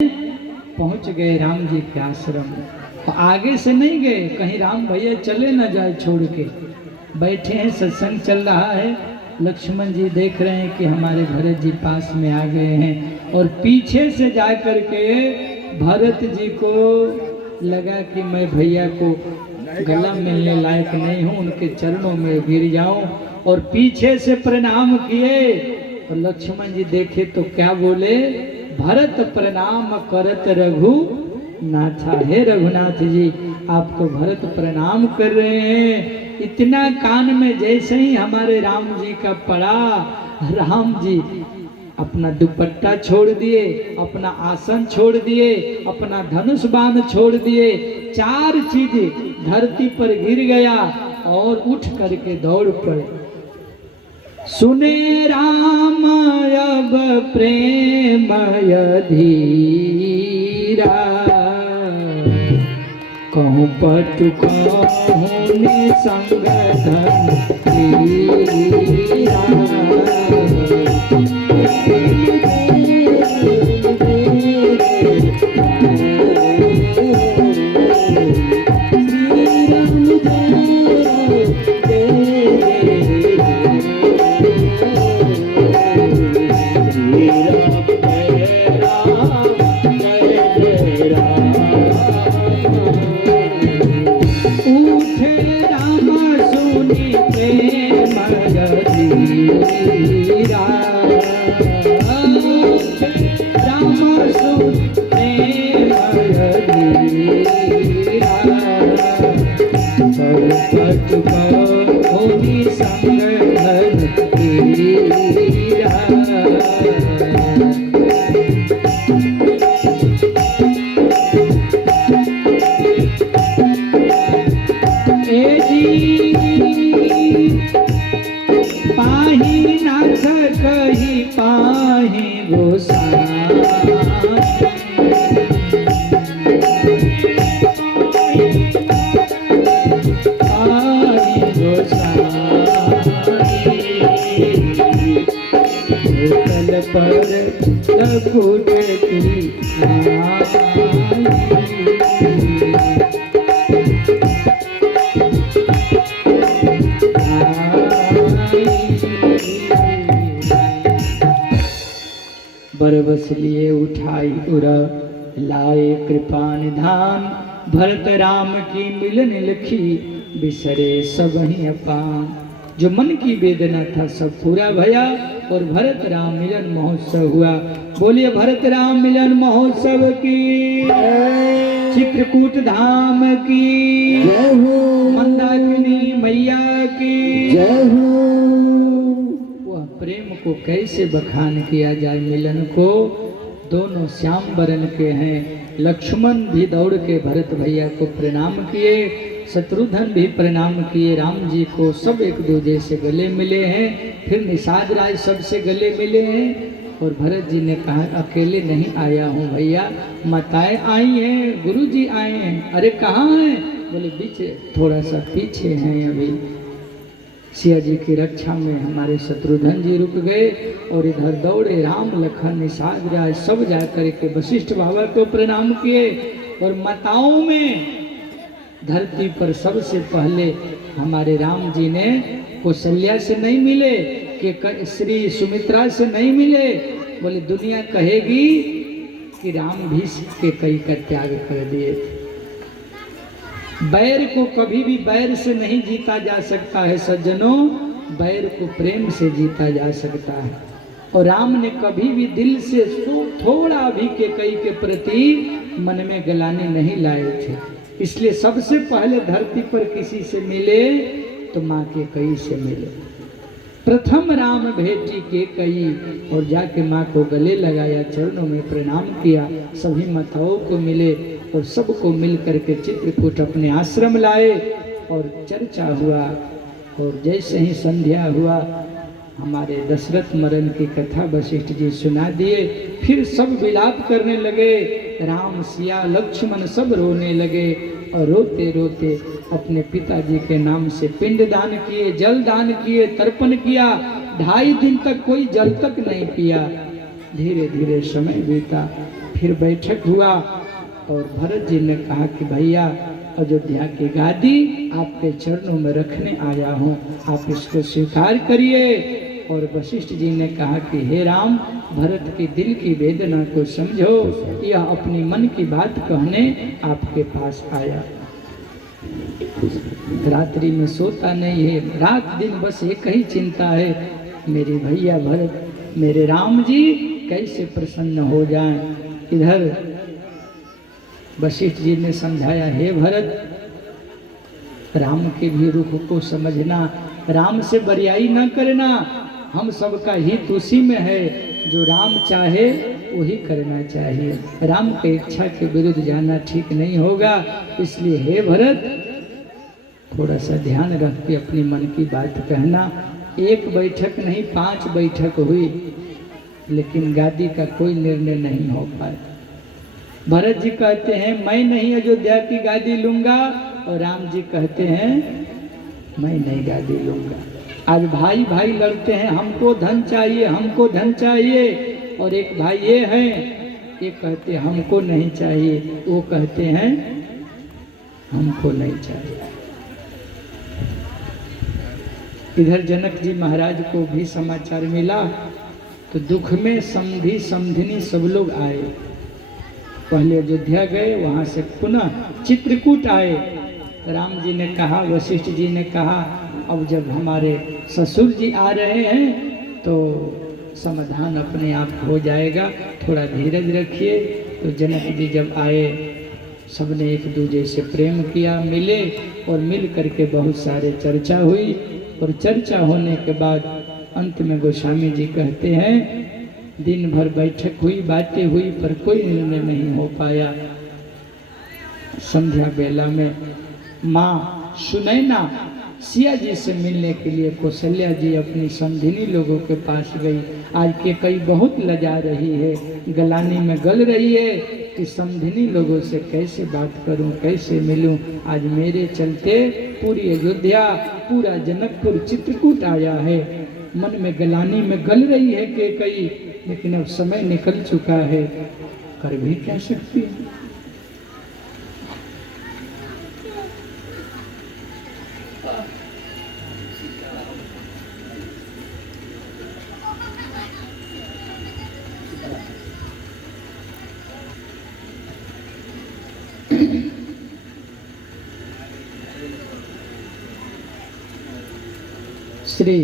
पहुंच गए राम जी के आश्रम। और आगे से नहीं गए, कहीं राम भैया चले न जाए छोड़ के। बैठे हैं, सत्संग चल रहा है। लक्ष्मण जी देख रहे हैं कि हमारे भरत जी पास में आ गए हैं, और पीछे से जा कर के भरत जी को लगा कि मैं भैया को गला मिलने लायक नहीं हूँ, उनके चरणों में गिर जाऊं, और पीछे से प्रणाम किए। तो लक्ष्मण जी देखे तो क्या बोले, भरत प्रणाम करत रघु नाथा। हे रघुनाथ जी, आपको भरत प्रणाम कर रहे हैं। इतना कान में जैसे ही हमारे राम जी का पड़ा, राम जी अपना दुपट्टा छोड़ दिए, अपना आसन छोड़ दिए, अपना धनुष बाण छोड़ दिए, चार चीज धरती पर गिर गया और उठ करके दौड़ पड़े। सुने राम अब प्रेमय धीरा, कहूँ पटु कहूँ संग धन धीरा। बरबस लिए उठाई उर लाए कृपा निधान, भरत राम की मिलन लिखी बिसरे सब ही अपान। जो मन की वेदना था सब पूरा भया, और भरत राम मिलन महोत्सव हुआ। बोलिए भरत राम मिलन महोत्सव की, चित्रकूट धाम की जय हो, मंदाकिनी मैया की जय हो। प्रेम को कैसे बखान किया जाए, मिलन को। दोनों श्याम बरन के हैं। लक्ष्मण भी दौड़ के भरत भैया को प्रणाम किए, शत्रुघ्न भी प्रणाम किए राम जी को। सब एक दूसरे से गले मिले हैं। फिर निषाद राय सबसे गले मिले हैं। और भरत जी ने कहा अकेले नहीं आया हूँ भैया, माताएं आई हैं, गुरु जी आए हैं। अरे कहाँ हैं? बोले पीछे, थोड़ा सा पीछे हैं अभी। सिया जी की रक्षा में हमारे शत्रुघ्न जी रुक गए, और इधर दौड़े राम लखन निषाद राय सब जाकर के वशिष्ठ बाबा को प्रणाम किए। और माताओं में धरती पर सबसे पहले हमारे राम जी ने कौशल्या से नहीं मिले, कि श्री सुमित्रा से नहीं मिले। बोले दुनिया कहेगी कि राम भी के कई का त्याग कर दिए थे। बैर को कभी भी बैर से नहीं जीता जा सकता है सज्जनों, बैर को प्रेम से जीता जा सकता है। और राम ने कभी भी दिल से थोड़ा भी के कई के प्रति मन में गलाने नहीं लाए थे। इसलिए सबसे पहले धरती पर किसी से मिले तो माँ के कई से मिले। प्रथम राम भेटी के कई, और जाके माँ को गले लगाया, चरणों में प्रणाम किया। सभी माताओं को मिले और सबको मिल करके चित्रकूट अपने आश्रम लाए, और चर्चा हुआ। और जैसे ही संध्या हुआ, हमारे दशरथ मरण की कथा वशिष्ठ जी सुना दिए। फिर सब विलाप करने लगे, राम सिया लक्ष्मण सब रोने लगे। और रोते रोते अपने पिताजी के नाम से पिंड दान किए, जल दान किए, तर्पण किया। 2.5 दिन तक कोई जल तक नहीं पिया। धीरे धीरे समय बीता। फिर बैठक हुआ और भरत जी ने कहा कि भैया अयोध्या की गादी आपके चरणों में रखने आया हूँ, आप इसको स्वीकार करिए। और वशिष्ठ जी ने कहा कि हे राम, भरत की दिल की वेदना को समझो, यह अपनी मन की बात कहने आपके पास आया। रात्रि में सोता नहीं है, रात दिन बस एक ही चिंता है, मेरे भैया भरत, मेरे राम जी कैसे प्रसन्न हो जाएं। इधर वशिष्ठ जी ने समझाया, हे भरत, राम के भी रुख को समझना, राम से बरियाई न करना, हम सबका हित उसी में है, जो राम चाहे वही करना चाहिए, राम की इच्छा के विरुद्ध जाना ठीक नहीं होगा। इसलिए हे भरत, थोड़ा सा ध्यान रख के अपनी मन की बात कहना। एक बैठक नहीं 5 बैठक हुई, लेकिन गादी का कोई निर्णय नहीं हो पाया। भरत जी कहते हैं मैं नहीं अयोध्या की गादी लूंगा, और राम जी कहते हैं मैं नहीं गादी लूंगा। आज भाई भाई लड़ते हैं, हमको धन चाहिए, हमको धन चाहिए, और एक भाई ये है, ये कहते हैं हमको नहीं चाहिए, वो कहते हैं हमको नहीं चाहिए। इधर जनक जी महाराज को भी समाचार मिला, तो दुख में समधी समधिनी सब लोग आए। पहले अयोध्या गए, वहां से पुनः चित्रकूट आए। राम जी ने कहा, वशिष्ठ जी ने कहा, अब जब हमारे ससुर जी आ रहे हैं तो समाधान अपने आप हो जाएगा, थोड़ा धीरज रखिए। तो जनक जी जब आए, सबने एक दूसरे से प्रेम किया, मिले, और मिल करके बहुत सारे चर्चा हुई। और चर्चा होने के बाद अंत में गोस्वामी जी कहते हैं, दिन भर बैठक हुई, बातें हुई, पर कोई निर्णय नहीं हो पाया। संध्या बेला में माँ सुनैना सिया जी से मिलने के लिए कौशल्या जी अपनी समधिनी लोगों के पास गई। आज के कई बहुत लजा रही है, गलानी में गल रही है कि समधिनी लोगों से कैसे बात करूं, कैसे मिलूं। आज मेरे चलते पूरी अयोध्या, पूरा जनकपुर, चित्रकूट आया है, मन में गलानी में गल रही है कि कई, लेकिन अब समय निकल चुका है, कर भी क्या सकती है। श्री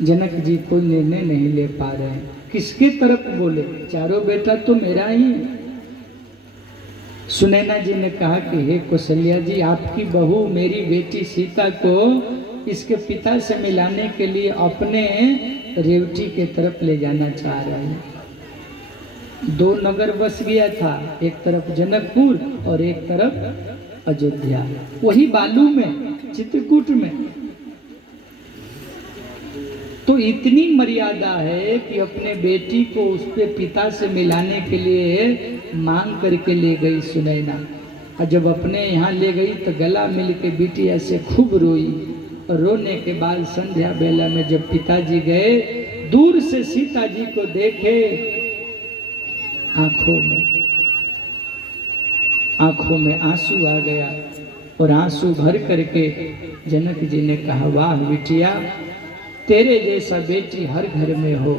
जनक जी कोई निर्णय नहीं ले पा रहे हैं, किसके तरफ बोले, चारों बेटा तो मेरा ही। सुनैना जी ने कहा कि हे कौशल्या जी, आपकी बहू मेरी बेटी सीता को इसके पिता से मिलाने के लिए अपने रेवती के तरफ ले जाना चाह रहे हैं। 2 नगर बस गया था, एक तरफ जनकपुर और एक तरफ अयोध्या, वही बालू में, चित्रकूट में। तो इतनी मर्यादा है कि अपने बेटी को उसके पिता से मिलाने के लिए मांग करके ले गई सुनैना। और जब अपने यहाँ ले गई तो गला मिल के बिटिया से खूब रोई। और रोने के बाद संध्या बेला में जब पिताजी गए, दूर से सीता जी को देखे, आंखों में आंसू आ गया। और आंसू भर करके जनक जी ने कहा, वाह बिटिया, तेरे जैसा बेटी हर घर में हो।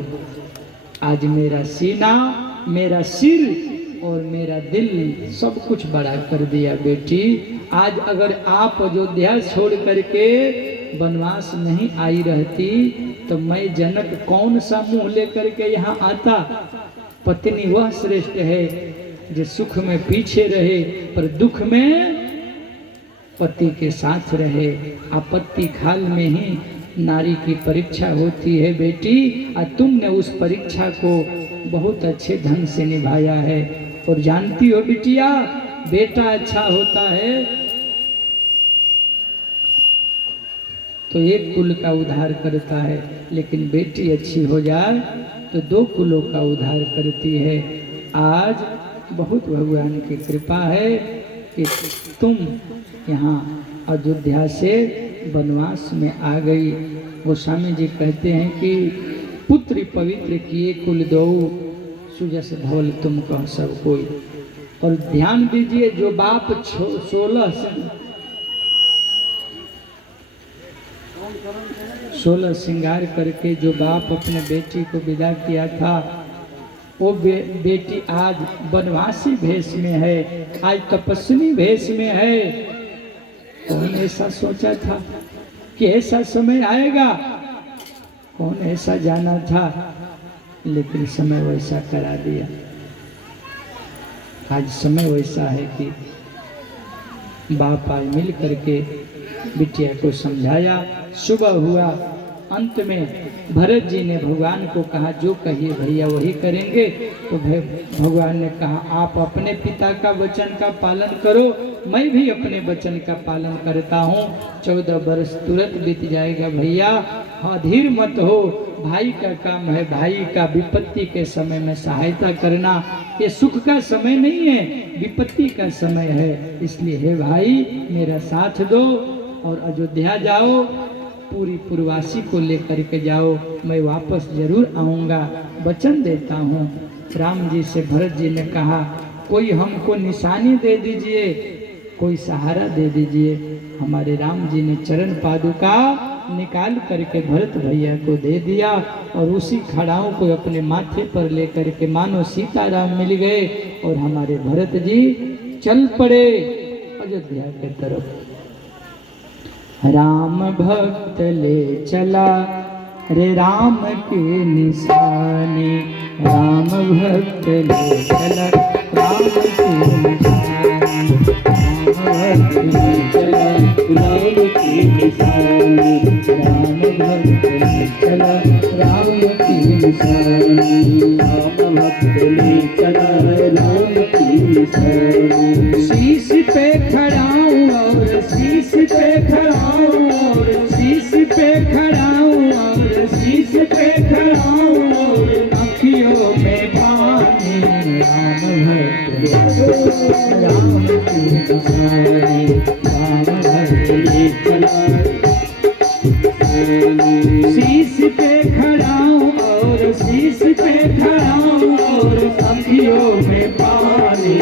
आज मेरा सीना, मेरा सिर और मेरा दिल सब कुछ बड़ा कर दिया बेटी। आज अगर आप अयोध्या छोड़ करके वनवास नहीं आई रहती तो मैं जनक कौन सा मुंह लेकर के यहाँ आता। पत्नी वह श्रेष्ठ है जो सुख में पीछे रहे पर दुख में पति के साथ रहे। आपत्ति काल में ही नारी की परीक्षा होती है बेटी, और तुमने उस परीक्षा को बहुत अच्छे ढंग से निभाया है। और जानती हो बिटिया, बेटा अच्छा होता है तो एक कुल का उद्धार करता है, लेकिन बेटी अच्छी हो जाए तो 2 कुलों का उद्धार करती है। आज बहुत भगवान की कृपा है कि तुम यहाँ अयोध्या से वनवास में आ गई। गोस्वामी जी कहते हैं कि पुत्र पवित्र किए कुल दो, सुजस धवल तुम कह सब कोई। और ध्यान दीजिए, जो बाप 16 श्रृंगार करके जो बाप अपने बेटी को विदा किया था, वो बेटी आज वनवासी भेष में है, आज तपस्वी भेष में है। कौन ऐसा सोचा था कि ऐसा समय आएगा? कौन ऐसा जाना था? लेकिन समय वैसा करा दिया। आज समय वैसा है कि बाप आज मिल करके बिटिया को समझाया। सुबह हुआ, अंत में भरत जी ने भगवान को कहा, जो कहिए भैया वही करेंगे। तो भगवान ने कहा, आप अपने पिता का वचन का पालन करो, मैं भी अपने वचन का पालन करता हूँ। 14 वर्ष तुरंत बीत जाएगा भैया, अधीर मत हो। भाई का काम है भाई का विपत्ति के समय में सहायता करना। ये सुख का समय नहीं है, विपत्ति का समय है। इसलिए हे भाई मेरा साथ दो और अयोध्या जाओ, पूरी पूर्वासी को लेकर के जाओ, मैं वापस जरूर आऊँगा, वचन देता हूँ। राम जी से भरत जी ने कहा, कोई हमको निशानी दे दीजिए, कोई सहारा दे दीजिए। हमारे राम जी ने चरण पादुका निकाल करके भरत भैया को दे दिया और उसी खड़ाओं को अपने माथे पर लेकर के मानो सीताराम मिल गए और हमारे भरत जी चल पड़े अयोध्या के तरफ। राम भक्त ले चला रे राम के निशाने, राम भक्त ले चला राम के निशाने, राम भक्त ले चला राम के निशाने, राम भक्त ले चला राम के निशाने, राम भक्त ले चला राम के निशाने। शीश पे खड़ा हूँ और शीश पे खड़ा हूँ और शीश पे खड़ा हूँ और शीश पे खड़ा हूँ और अखियों में पानी। राम भक्त राम की निशानी, राम भक्त ले चला। शीश पे खड़ा हूँ और शीश पे खड़ा हूँ और अखियों में पानी।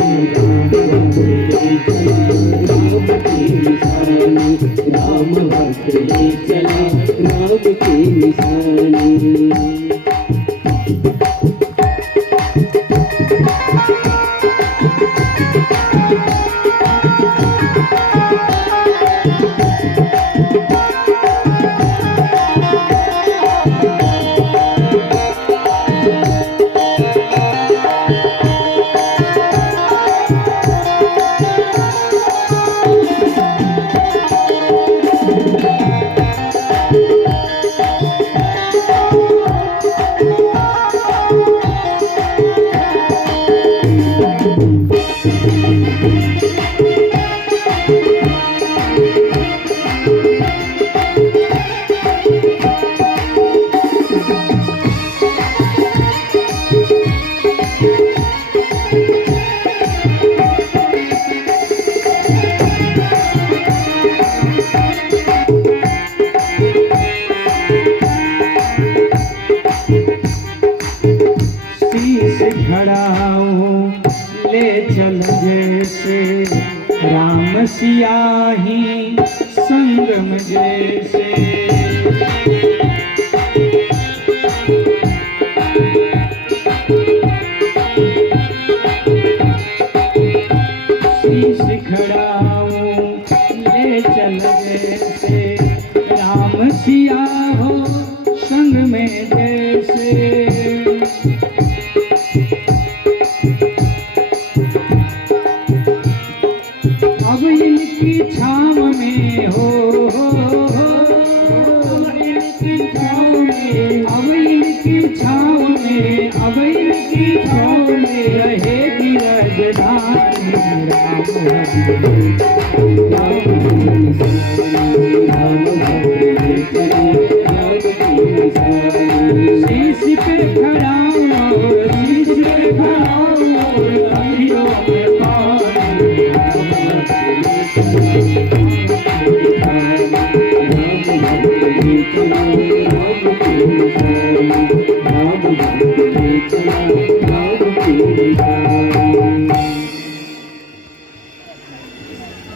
राम भक्त ले चला राम की निशानी। राम सियाही संगम जैसे। शीश खड़ाऊं ले चल जैसे, राम सिया हो संग में जैसे। अब इनकी छाव में हो, इनकी छाव में, अब इनकी छाव में, अब इनकी छाव में रहेगी राजधानी। राम शीश पे खड़ा हूँ, शीश पे खड़ा हूँ, अखियों में पानी। राम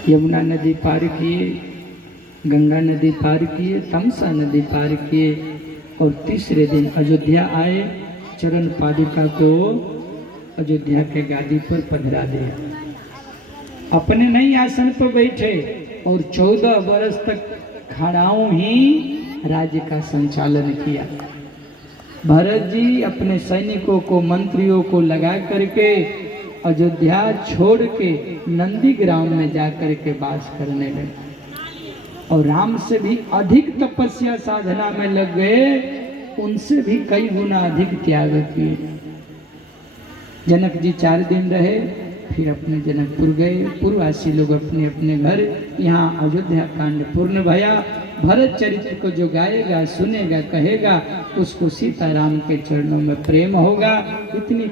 यमुना नदी पार किए, गंगा नदी पार किए, तमसा नदी पार किए और तीसरे दिन अयोध्या आए। चरण पादुका को अयोध्या के गादी पर पधरा दिया। अपने नई आसन पर बैठे और 14 वर्ष तक खड़ाओं ही राज्य का संचालन किया। भरत जी अपने सैनिकों को, मंत्रियों को लगा करके अयोध्या छोड़ के नंदीग्राम में जाकर के वास करने लगे और राम से भी अधिक तपस्या साधना में लग गए, उनसे भी कई गुना अधिक त्याग किए। जनक जी 4 दिन रहे, फिर अपने जनकपुर गए। पूर्ववासी लोग अपने अपने घर। यहाँ अयोध्या कांड पूर्ण भया। भरत चरित्र को जो गाएगा, सुनेगा, कहेगा, उसको सीताराम के चरणों में प्रेम होगा। इतनी